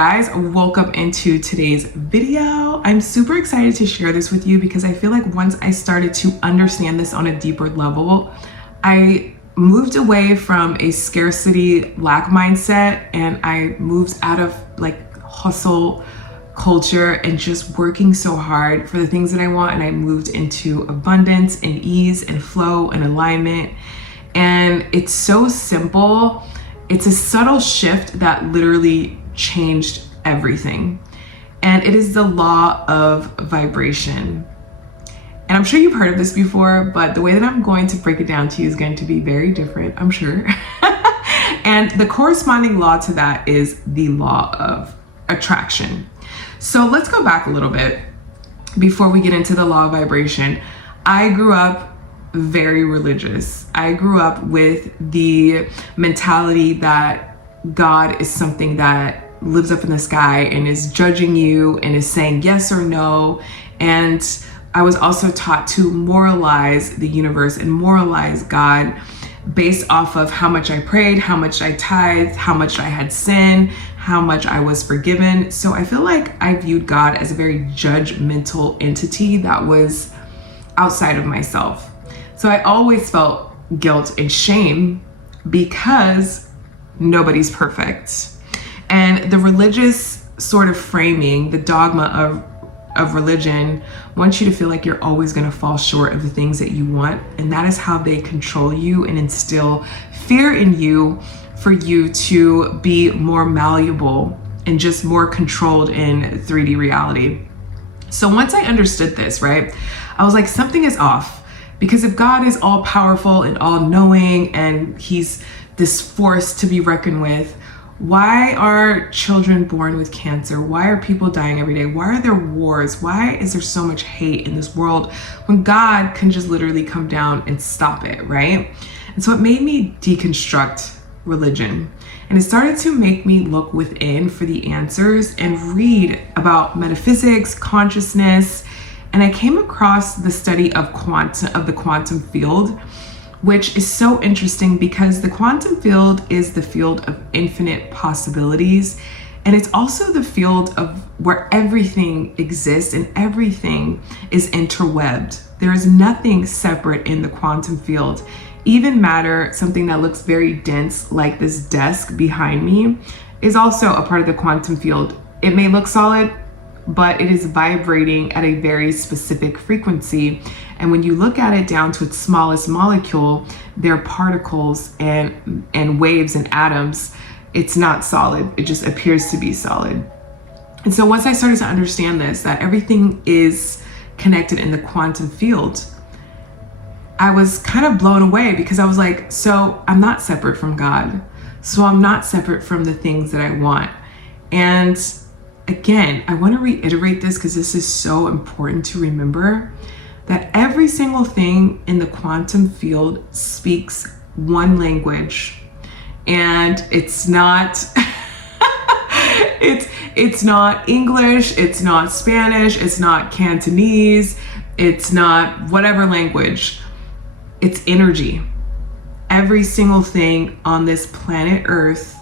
guys, welcome into today's video. I'm super excited to share this with you because I feel like once I started to understand this on a deeper level, I moved away from a scarcity lack mindset and I moved out of like hustle culture and just working so hard for the things that I want, and I moved into abundance and ease and flow and alignment. And it's so simple. It's a subtle shift that literally changed everything. And it is the law of vibration. And I'm sure you've heard of this before, but the way that I'm going to break it down to you is going to be very different, I'm sure. And the corresponding law to that is the law of attraction. So let's go back a little bit before we get into the law of vibration. I grew up very religious. I grew up with the mentality that God is something that lives up in the sky and is judging you and is saying yes or no. And I was also taught to moralize the universe and moralize God based off of how much I prayed, how much I tithed, how much I had sinned, how much I was forgiven. So I feel like I viewed God as a very judgmental entity that was outside of myself. So I always felt guilt and shame because nobody's perfect. And the religious sort of framing, the dogma of religion wants you to feel like you're always going to fall short of the things that you want. And that is how they control you and instill fear in you for you to be more malleable and just more controlled in 3D reality. So once I understood this, right, I was like, something is off. Because if God is all powerful and all knowing and he's this force to be reckoned with, why are children born with cancer? Why are people dying every day? Why are there wars? Why is there so much hate in this world when God can just literally come down and stop it, right? And so it made me deconstruct religion. And it started to make me look within for the answers and read about metaphysics, consciousness. And I came across the study of the quantum field, which is so interesting because the quantum field is the field of infinite possibilities. And it's also the field of where everything exists and everything is interwebbed. There is nothing separate in the quantum field. Even matter, something that looks very dense like this desk behind me, is also a part of the quantum field. It may look solid, but it is vibrating at a very specific frequency. And when you look at it down to its smallest molecule, they're particles and waves and atoms. It's not solid. It just appears to be solid. And so once I started to understand this, that everything is connected in the quantum field, I was kind of blown away because I was like, so I'm not separate from God. So I'm not separate from the things that I want. And again, I want to reiterate this because this is so important to remember that every single thing in the quantum field speaks one language, and it's not it's not English, it's not Spanish, it's not Cantonese, it's not whatever language. It's energy. Every single thing on this planet Earth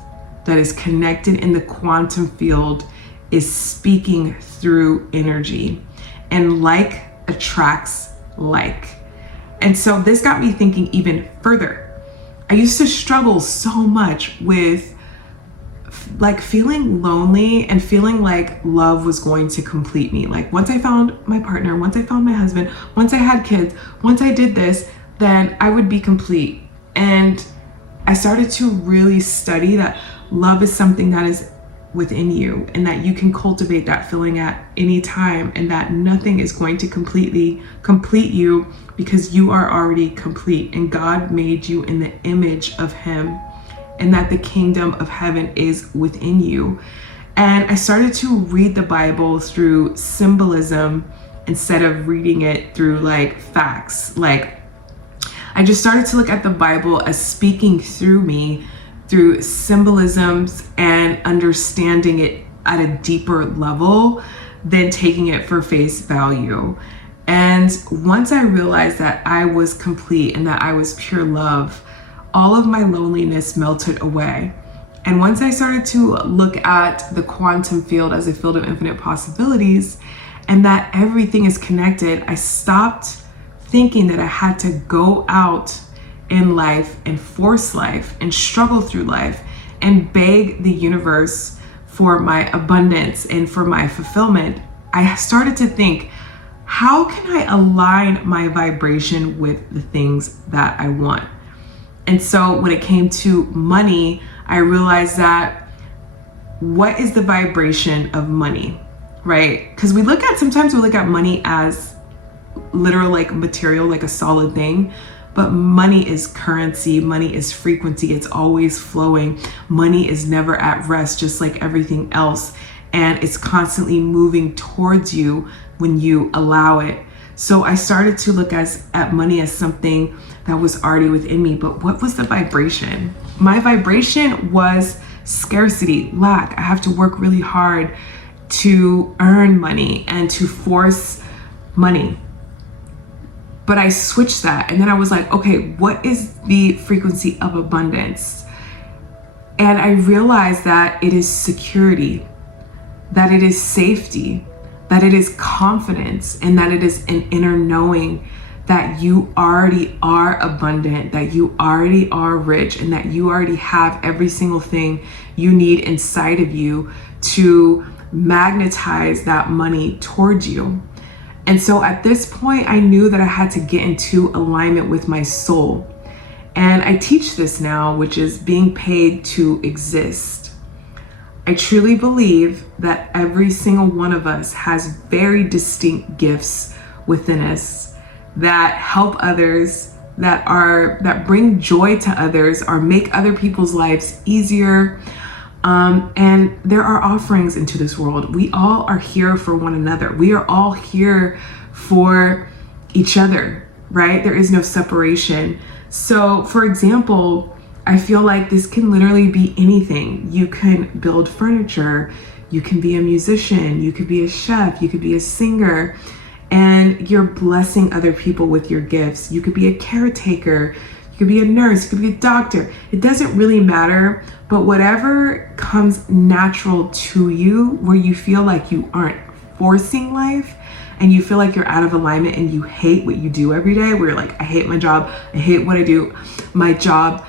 that is connected in the quantum field is speaking through energy, and like attracts like. And so this got me thinking even further. I used to struggle so much with like feeling lonely and feeling like love was going to complete me. Like once I found my partner, once I found my husband, once I had kids, once I did this, then I would be complete. And I started to really study that love is something that is within you and that you can cultivate that feeling at any time, and that nothing is going to completely complete you because you are already complete, and God made you in the image of him, and that the kingdom of heaven is within you. And I started to read the Bible through symbolism instead of reading it through like facts. Like I just started to look at the Bible as speaking through me through symbolisms and understanding it at a deeper level than taking it for face value. And once I realized that I was complete and that I was pure love, all of my loneliness melted away. And once I started to look at the quantum field as a field of infinite possibilities and that everything is connected, I stopped thinking that I had to go out in life and force life and struggle through life and beg the universe for my abundance and for my fulfillment. I started to think, how can I align my vibration with the things that I want? And so when it came to money, I realized that what is the vibration of money, right? Because sometimes we look at money as literal, like material, like a solid thing. But money is currency, money is frequency, it's always flowing. Money is never at rest, just like everything else. And it's constantly moving towards you when you allow it. So I started to look at money as something that was already within me. But what was the vibration? My vibration was scarcity, lack. I have to work really hard to earn money and to force money. But I switched that, and then I was like, okay, what is the frequency of abundance? And I realized that it is security, that it is safety, that it is confidence, and that it is an inner knowing that you already are abundant, that you already are rich, and that you already have every single thing you need inside of you to magnetize that money towards you. And so at this point, I knew that I had to get into alignment with my soul. And I teach this now, which is being paid to exist. I truly believe that every single one of us has very distinct gifts within us that help others, that bring joy to others or make other people's lives easier. And there are offerings into this world. We all are here for one another. We are all here for each other, right? There is no separation. So for example, I feel like this can literally be anything. You can build furniture, you can be a musician, you could be a chef, you could be a singer, and you're blessing other people with your gifts. You could be a caretaker, you could be a nurse, you could be a doctor. It doesn't really matter, but whatever comes natural to you, where you feel like you aren't forcing life and you feel like you're out of alignment and you hate what you do every day, where you're like, I hate my job, I hate what I do, my job,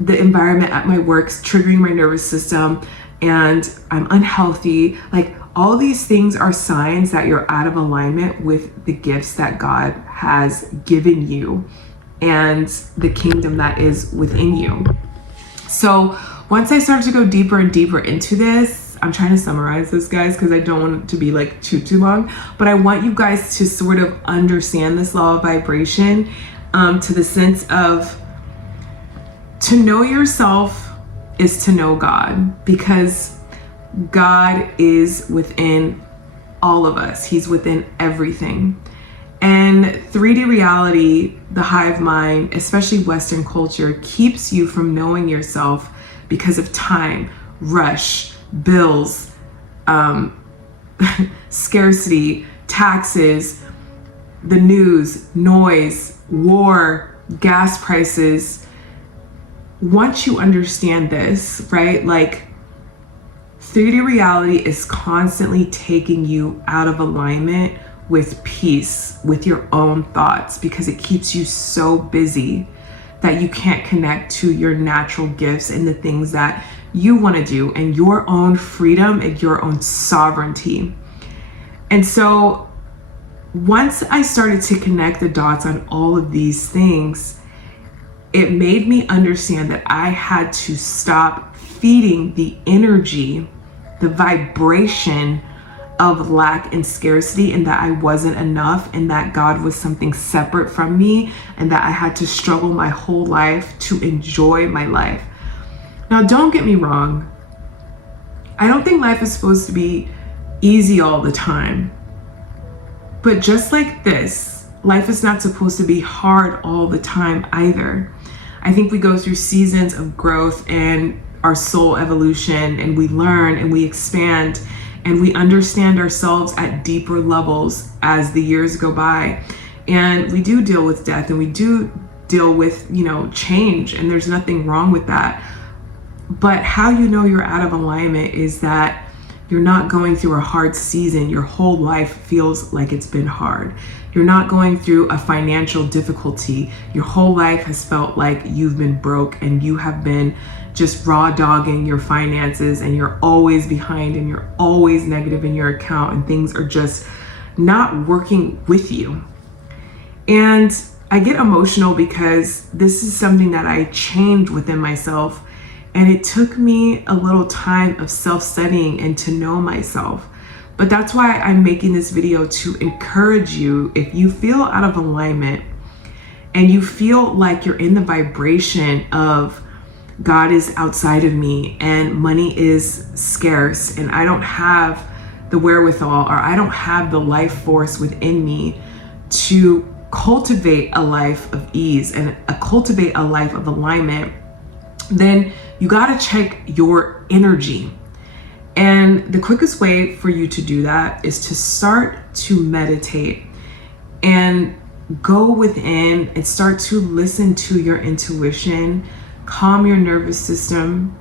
the environment at my work's triggering my nervous system and I'm unhealthy. Like all these things are signs that you're out of alignment with the gifts that God has given you and the kingdom that is within you. So once I started to go deeper and deeper into this, I'm trying to summarize this, guys, because I don't want it to be like too long, but I want you guys to sort of understand this law of vibration, to the sense of, to know yourself is to know God, because God is within all of us. He's within everything. And 3D reality, the hive mind, especially Western culture, keeps you from knowing yourself because of time, rush, bills, scarcity, taxes, the news, noise, war, gas prices. Once you understand this, right, like 3D reality is constantly taking you out of alignment with peace, with your own thoughts, because it keeps you so busy that you can't connect to your natural gifts and the things that you want to do and your own freedom and your own sovereignty. And so once I started to connect the dots on all of these things, it made me understand that I had to stop feeding the energy, the vibration of lack and scarcity, and that I wasn't enough, and that God was something separate from me, and that I had to struggle my whole life to enjoy my life. Now, don't get me wrong. I don't think life is supposed to be easy all the time. But just like this, life is not supposed to be hard all the time either. I think we go through seasons of growth and our soul evolution, and we learn and we expand and we understand ourselves at deeper levels as the years go by. And we do deal with death, and we do deal with, change, and there's nothing wrong with that. But how you know you're out of alignment is that you're not going through a hard season. Your whole life feels like it's been hard. You're not going through a financial difficulty. Your whole life has felt like you've been broke and you have been just raw dogging your finances, and you're always behind and you're always negative in your account and things are just not working with you. And I get emotional because this is something that I changed within myself, and it took me a little time of self-studying and to know myself. But that's why I'm making this video, to encourage you. If you feel out of alignment and you feel like you're in the vibration of God is outside of me and money is scarce and I don't have the wherewithal, or I don't have the life force within me to cultivate a life of ease and cultivate a life of alignment, then you got to check your energy. And the quickest way for you to do that is to start to meditate and go within and start to listen to your intuition, calm your nervous system.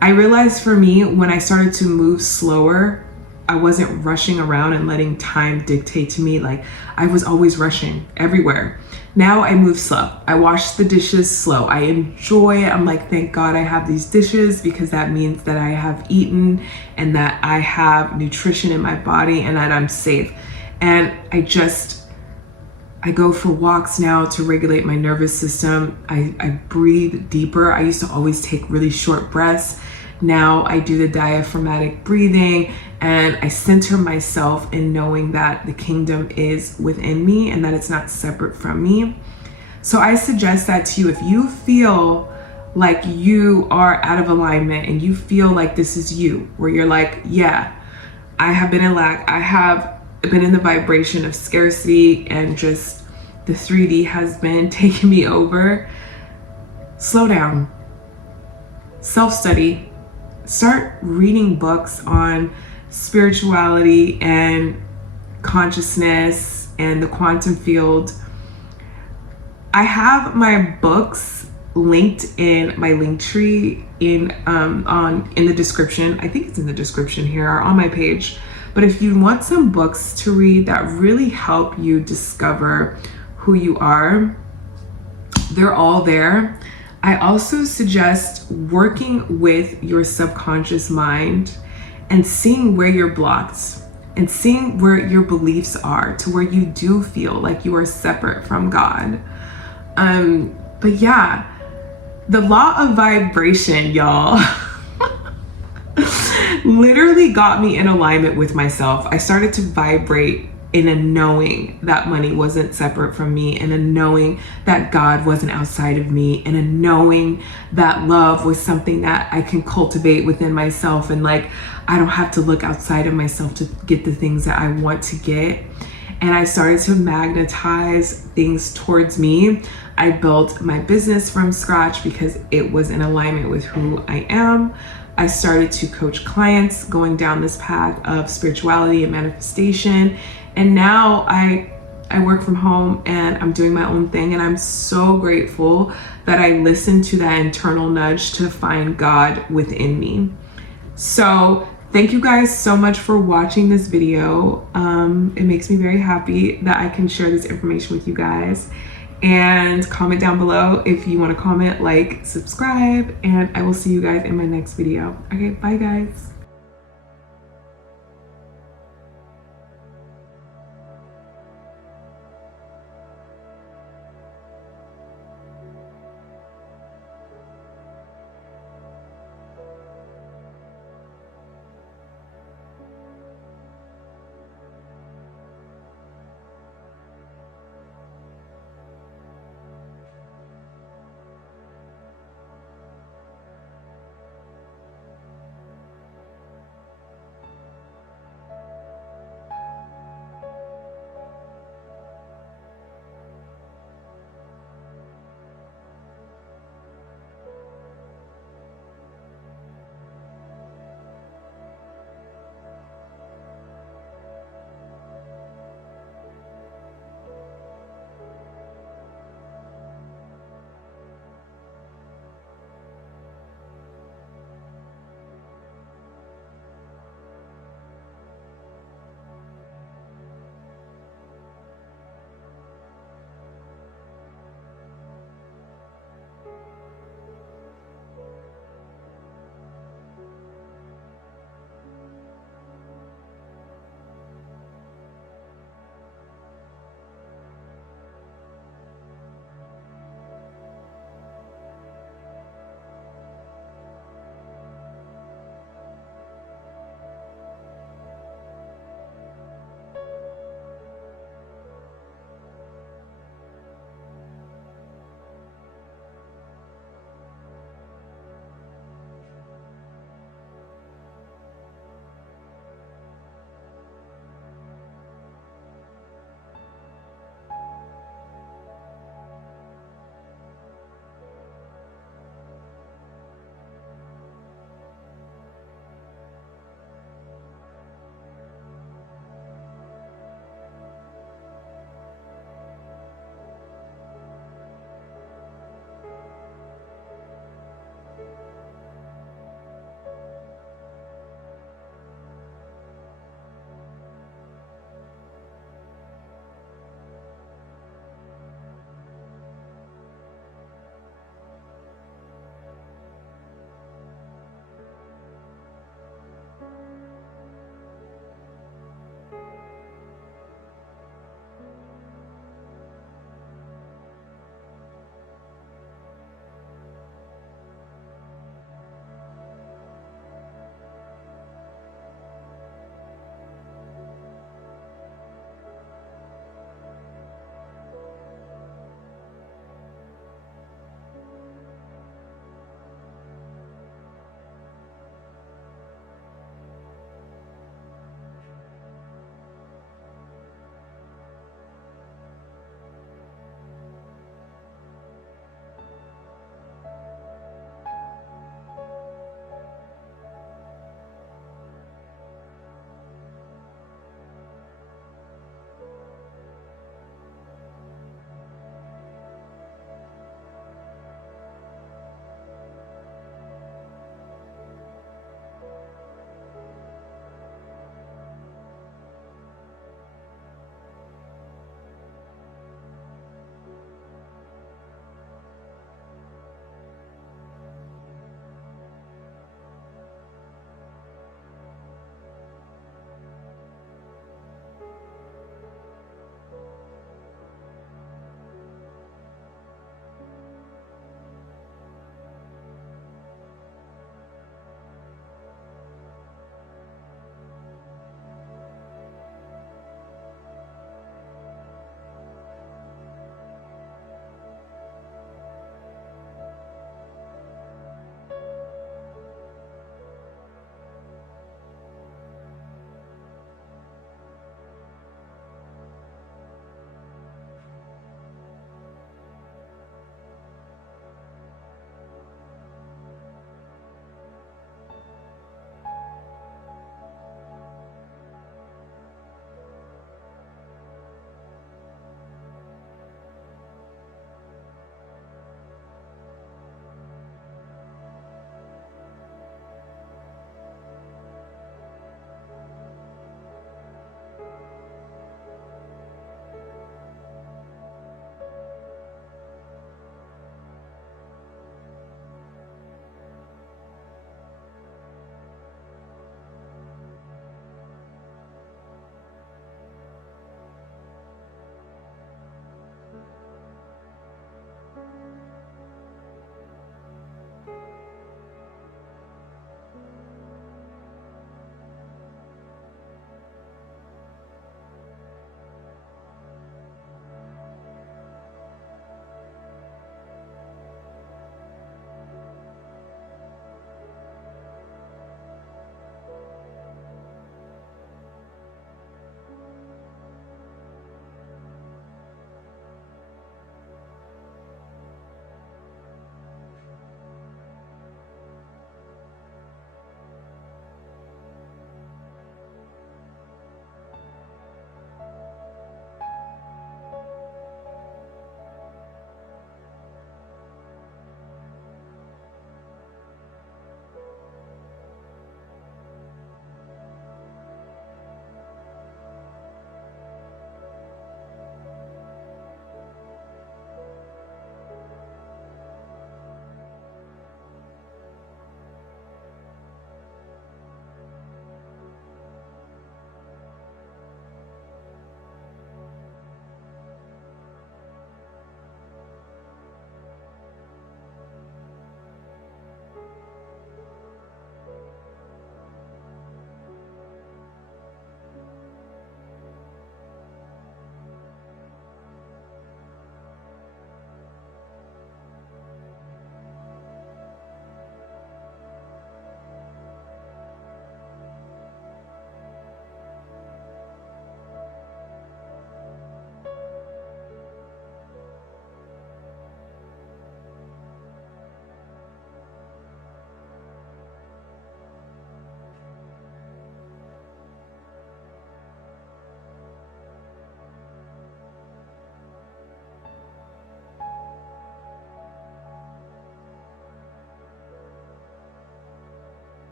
I realized for me, when I started to move slower, I wasn't rushing around and letting time dictate to me. Like, I was always rushing everywhere. Now I move slow. I wash the dishes slow. I enjoy it. I'm like, thank God I have these dishes, because that means that I have eaten and that I have nutrition in my body and that I'm safe. And I go for walks now to regulate my nervous system. I breathe deeper. I used to always take really short breaths. Now I do the diaphragmatic breathing, and I center myself in knowing that the kingdom is within me and that it's not separate from me. So I suggest that to you. If you feel like you are out of alignment and you feel like this is you, where you're like, yeah, I have been in lack, I have been in the vibration of scarcity, and just the 3D has been taking me over, slow down, self-study, start reading books on spirituality and consciousness and the quantum field. I have my books linked in my link tree in the description. I think it's in the description here or on my page. But if you want some books to read that really help you discover who you are, they're all there. I also suggest working with your subconscious mind and seeing where you're blocked and seeing where your beliefs are, to where you do feel like you are separate from God. But yeah, the law of vibration, y'all, literally got me in alignment with myself. I started to vibrate in a knowing that money wasn't separate from me, in a knowing that God wasn't outside of me, in a knowing that love was something that I can cultivate within myself, and like, I don't have to look outside of myself to get the things that I want to get. And I started to magnetize things towards me. I built my business from scratch because it was in alignment with who I am. I started to coach clients going down this path of spirituality and manifestation. And now I work from home and I'm doing my own thing. And I'm so grateful that I listened to that internal nudge to find God within me. So thank you guys so much for watching this video. It makes me very happy that I can share this information with you guys. And comment down below if you want to comment, like, subscribe, and I will see you guys in my next video. Okay, bye guys.